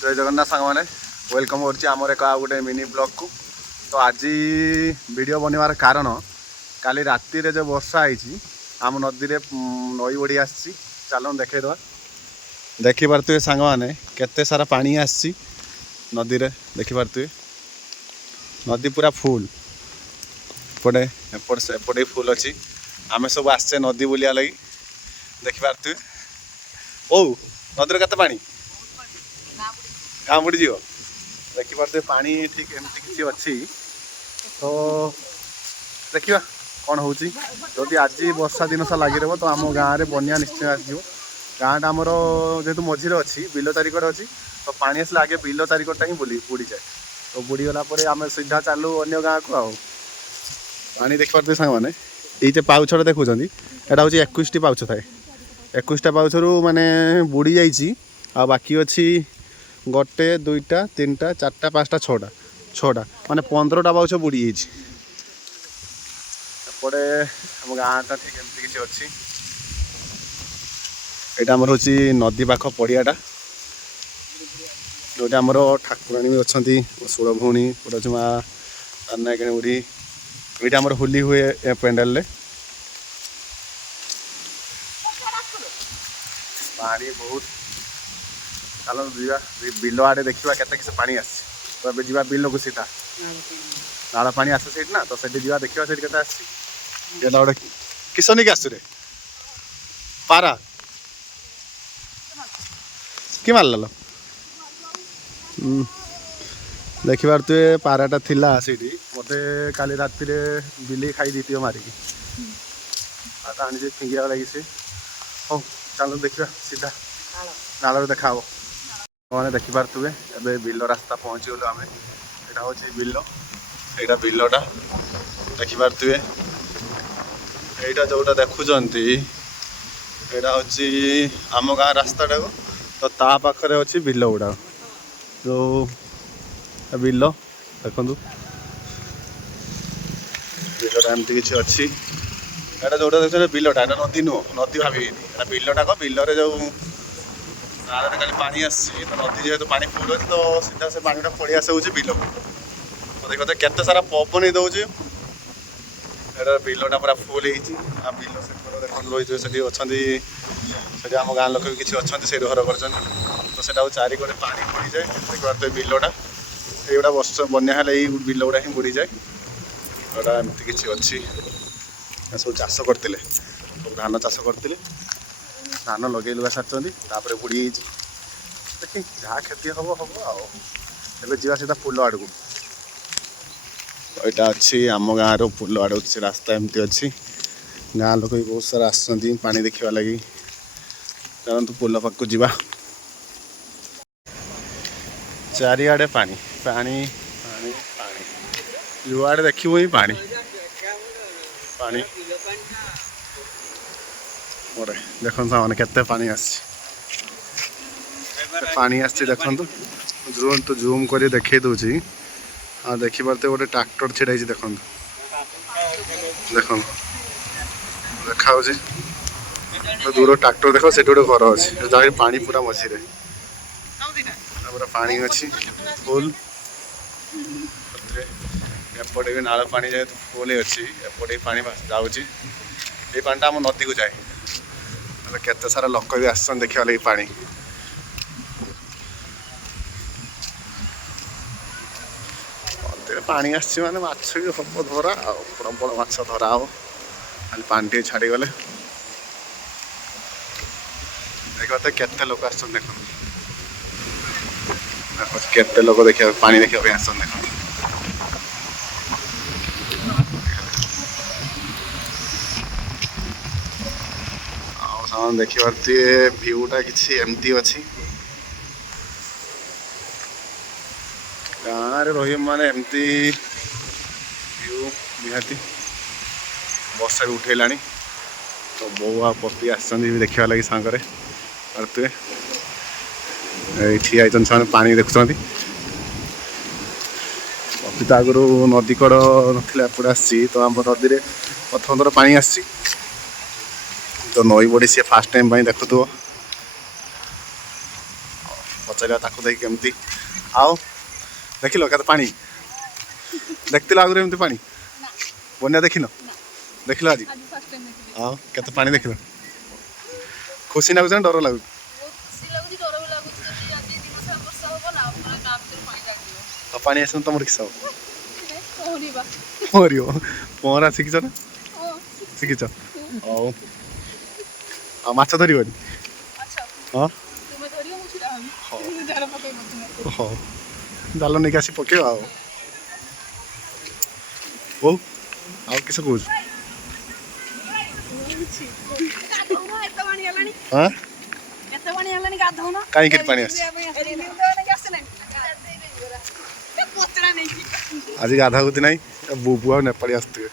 जय जगन्नाथ सांग मैंने वेलकम करमर एक गोटे मिनी ब्लॉग को। तो आज वीडियो बनवार कारण काली राति जो वर्षा है आम नदी रे नई बड़ी आसी चलो देखा देखिपे सांग मैंने केते सारा पानी आसी नदी रे देखिपे नदी पूरा फुल एपटे एपटे फुल अच्छी आम सब आसचे नदी बुलिया लगी देखिपे ओ नदी केते पानी गाँ बुड़ी जीव देखिपे पानी ठीक एमती किसी अच्छी तो देखा कौन हो जदि आज वर्षा दिन सा लगी रहा तो आम गाँव में बनिया निश्चय आसो गाँटा आमर जेहतु मझीरे अच्छी बिल चारिकट अच्छी तो पानी आसले आगे बिल चारिकटा ही बुड़ी जाए तो बुड़ीगला आम सीधा चलू अगर गाँव को आउ पानी देखिपे सांग मैंने ये पाउछटा देखुं यहाँ हूँ 21 पाउछ थाए 21 पाउछरू माने बुड़ी जा बाकी अच्छी गोटे दुईटा तीन टा चार्टा पाँचटा छटा माने 15टा पाउछ बुड़ी जापटे आम गाँटा ठीक एमती किसी अच्छी यहाँ आमर हूँ नदी पाख पड़ियाटा जो आमर ठाकुराणी भी अच्छा षोल भौणी गोटे माँ तारनायकिनी बुढ़ी ये आमर होली हुए पेंडाल रे पानी बहुत चलो बिल आड़े देखा के पानी आस तो जा बिल को सीधा नाला पानी आसे से ना तो से जा देखा से गोटे किसनी के आसुरे पारा कि मारल देखिपे पाराटा थिला सीटी मत काली राति बिल खाई दी मारिकी आनी फिंगिया लगी से हो चलो देखा सीधा नाल देखा मैंने देखिपे ए बिल रास्ता पहुँची गलु आम यहाँ हूँ बिल यहाँ बिलटा देखिपे यहाँ जोटा देखुंट यहाँ हूँ आम गाँ रास्ताटा तो ता पाखे अच्छी बिल गुड़ा जो बिल देखु बिलटा एमती किसी अच्छी यहाँ जोटा देखते बिलटा यहाँ नदी नुह नदी भावी बिलटा कह बिल जो नाल खाली पानी आसी तो नदी जेहतु पानी फुल अच्छे तो सीधा से पानीटा पड़ी आसे हूँ बिल तो देखते केते सारा पवन ही दौर यहाँ बिलटा पूरा फुल हो बिल से देखो से अच्छा आम गाँ लोक भी किसी अच्छा से घर कर तो सेटा चारिकड़े पानी बुड़ी जाए देखिए बिलटा युवा वर्ष बन्या है बिल गुड़ा ही बुड़ी जाए यहाँ एमती किसी अच्छी सब चाष करते सब धान चाष करते धान लगे लुगा सारी बुड़ी देखी जहाँ क्षति हम हम आए जा सीधा फुल आड़ को यहाँ अच्छी आम गाँव फुल आड़ किसी रास्ता एमती अच्छी गाँ लोक भी बहुत सारा आसती पानी देखा लगी चलतु पुल पाक जा चारिआडे पानी पानी पानी पानी जुआड़े देखू ही पानी पानी देखो सामने केते पानी आसी पानी आसी देखु जूम तो जूम कर देखे दूसरी हाँ देखिपे गोटे ट्रैक्टर छिड़ा देखो देखो देखा दूर ट्रैक्टर देख से गोटे घर अच्छे जहाँ पानी पूरा मझीरे पूरा पानी अच्छी फुल एपटे भी नाल पानी जेहतु फुल अच्छी एपटे पानी जाऊँगी ये पानीटा आम नदी को जाए केते सारा लोक भी आस देखा लगे पानी पानी आसी माने माछ भी हम धरा प्रबल माछ धरा हो खाली पानी टे छाड़ी गले देखते केते लोक आस देख केते लोक देखा पानी देखा आस देख देखिए भ्यूटा किसी एमती अच्छी गाँव रही माने एमती व्यू निहाती वर्षा भी उठेला तो बो आ पति आस देखा लगी सांगरे पारे ठिया से पानी देखुं पति तो आगु नदी कड़ नापड़े आसी तो आम नदी में प्रथम थर पानी आसी तो नई बड़ी सी फास्ट टाइम देखु पचार पचार ताको देखी केमती आओ देखिल के पानी देखते आगुरी एमती पानी बन्या देखिन देख आज आओ के पानी देख खुशी लगुच डर लगुच पानी आस तुम किस मर पहरा शिखिच ना शिखिच माछ धर हाँ हाँ जाल नहीं आसी पके किस कह कहीं पानी आज गाधा गुति ना बुबु आ नेपाली आसुवे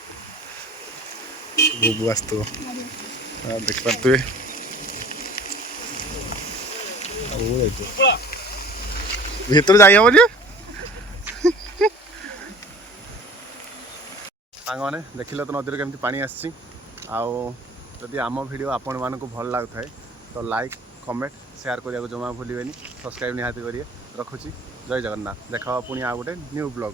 बुबु आस देख पारे भीतर जा साने देखिल तो नदी केमती पानी आसी आदि आम वीडियो आपण मानक भल लगुए तो लाइक कमेंट शेयर करने जमा भूलें सब्सक्राइब निहाती करेंगे रखुची जय जगन्नाथ देखा पुणी आ गोटे न्यू ब्लॉग।